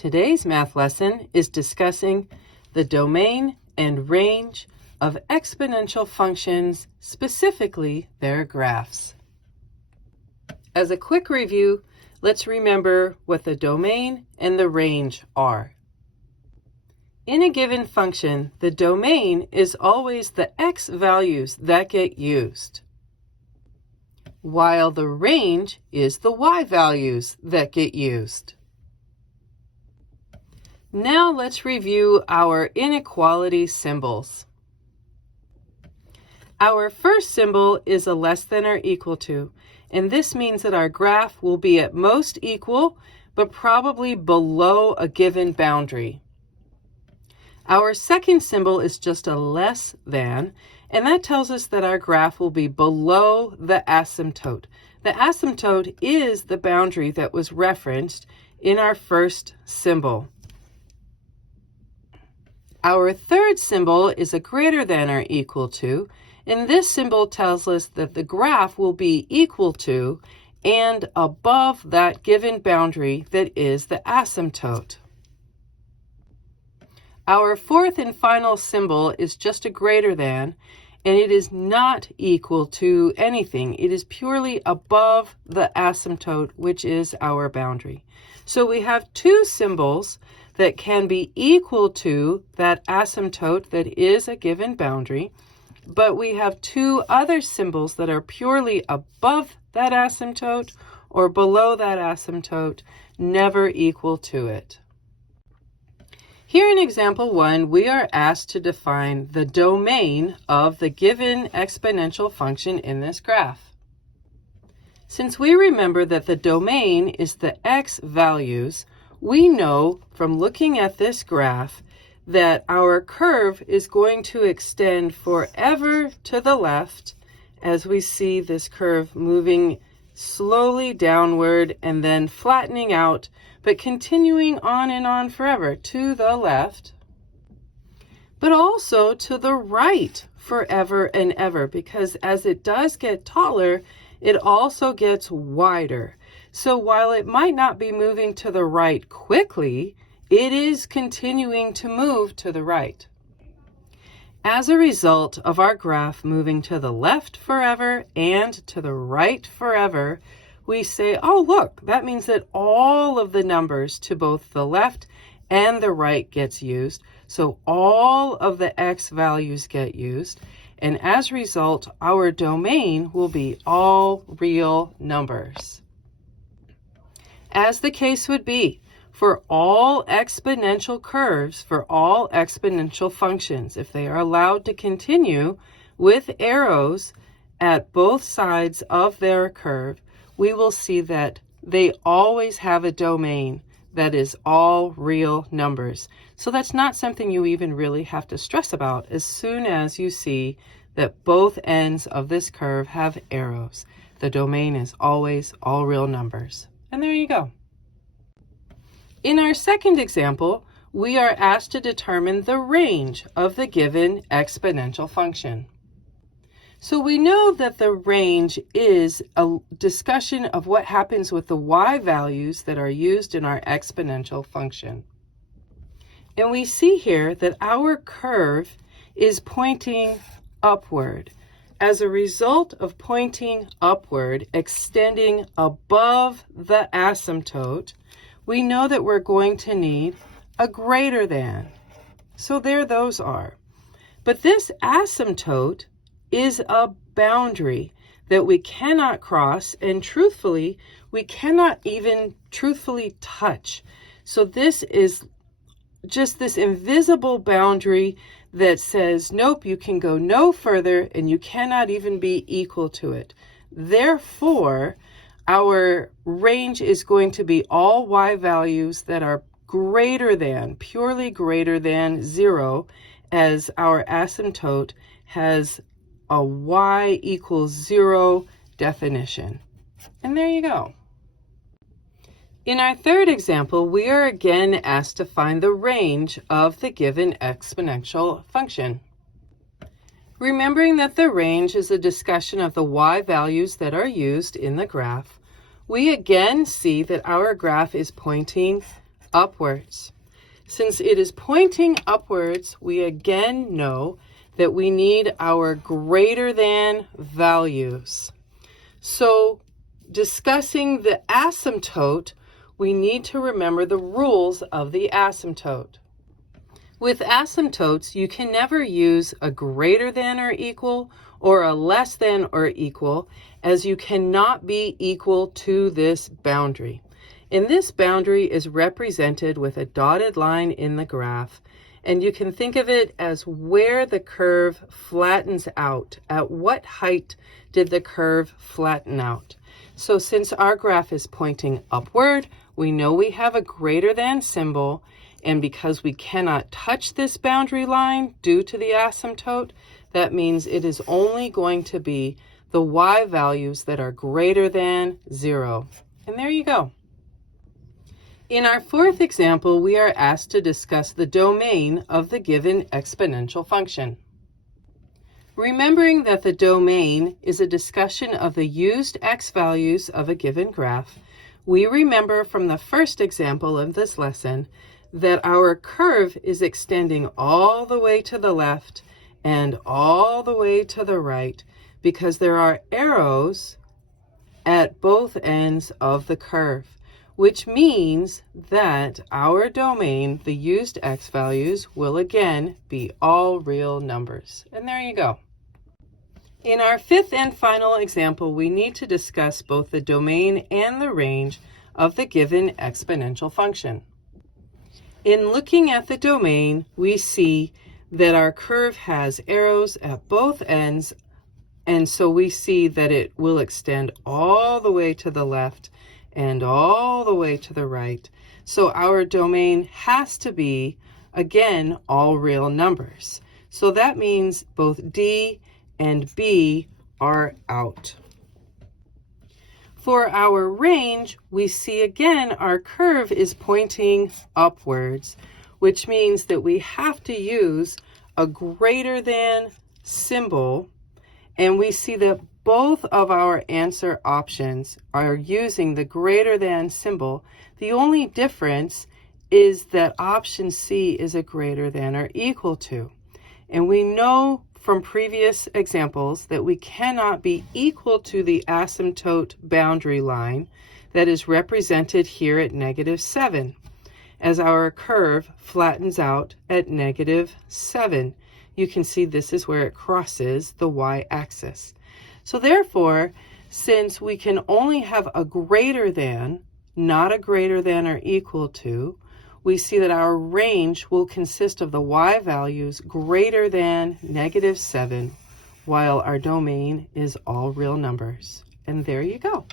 Today's math lesson is discussing the domain and range of exponential functions, specifically their graphs. As a quick review, let's remember what the domain and the range are. In a given function, the domain is always the x values that get used, while the range is the y values that get used. Now let's review our inequality symbols. Our first symbol is a less than or equal to, and this means that our graph will be at most equal, but probably below a given boundary. Our second symbol is just a less than, and that tells us that our graph will be below the asymptote. The asymptote is the boundary that was referenced in our first symbol. Our third symbol is a greater than or equal to, and this symbol tells us that the graph will be equal to and above that given boundary that is the asymptote. Our fourth and final symbol is just a greater than, and it is not equal to anything. It is purely above the asymptote, which is our boundary. So we have two symbols that can be equal to that asymptote that is a given boundary, but we have two other symbols that are purely above that asymptote or below that asymptote, never equal to it. Here in example 1, we are asked to define the domain of the given exponential function in this graph. Since we remember that the domain is the x values, we know from looking at this graph that our curve is going to extend forever to the left as we see this curve moving slowly downward and then flattening out, but continuing on and on forever to the left, but also to the right forever and ever, because as it does get taller, it also gets wider. So while it might not be moving to the right quickly, it is continuing to move to the right. As a result of our graph moving to the left forever and to the right forever, we say, oh, look, that means that all of the numbers to both the left and the right gets used. So all of the x values get used. And as a result, our domain will be all real numbers. As the case would be for all exponential curves, for all exponential functions, if they are allowed to continue with arrows at both sides of their curve, we will see that they always have a domain that is all real numbers. So that's not something you even really have to stress about as soon as you see that both ends of this curve have arrows. The domain is always all real numbers. And there you go. In our second example, we are asked to determine the range of the given exponential function. So we know that the range is a discussion of what happens with the y values that are used in our exponential function. And we see here that our curve is pointing upward. As a result of pointing upward, extending above the asymptote, we know that we're going to need a greater than. So there those are. But this asymptote is a boundary that we cannot cross, and truthfully, we cannot even truthfully touch. So this is just this invisible boundary that says, nope, you can go no further and you cannot even be equal to it. Therefore, our range is going to be all y values that are greater than, purely greater than 0, as our asymptote has a y equals 0 definition. And there you go. In our third example, we are again asked to find the range of the given exponential function. Remembering that the range is a discussion of the y values that are used in the graph, we again see that our graph is pointing upwards. Since it is pointing upwards, we again know that we need our greater than values. So, discussing the asymptote, we need to remember the rules of the asymptote. With asymptotes, you can never use a greater than or equal or a less than or equal, as you cannot be equal to this boundary. And this boundary is represented with a dotted line in the graph, and you can think of it as where the curve flattens out. At what height did the curve flatten out? So since our graph is pointing upward, we know we have a greater than symbol, and because we cannot touch this boundary line due to the asymptote, that means it is only going to be the y values that are greater than 0. And there you go. In our fourth example, we are asked to discuss the domain of the given exponential function. Remembering that the domain is a discussion of the used x values of a given graph, we remember from the first example of this lesson that our curve is extending all the way to the left and all the way to the right because there are arrows at both ends of the curve, which means that our domain, the used x values, will again be all real numbers. And there you go. In our fifth and final example, we need to discuss both the domain and the range of the given exponential function. In looking at the domain, we see that our curve has arrows at both ends, and so we see that it will extend all the way to the left and all the way to the right. So our domain has to be, again, all real numbers. So that means both D and B are out. For our range, we see again our curve is pointing upwards, which means that we have to use a greater than symbol, and we see that both of our answer options are using the greater than symbol. The only difference is that option C is a greater than or equal to. And we know from previous examples that we cannot be equal to the asymptote boundary line that is represented here at -7, as our curve flattens out at -7. You can see this is where it crosses the y-axis. So therefore, since we can only have a greater than, not a greater than or equal to, we see that our range will consist of the y values greater than -7, while our domain is all real numbers. And there you go.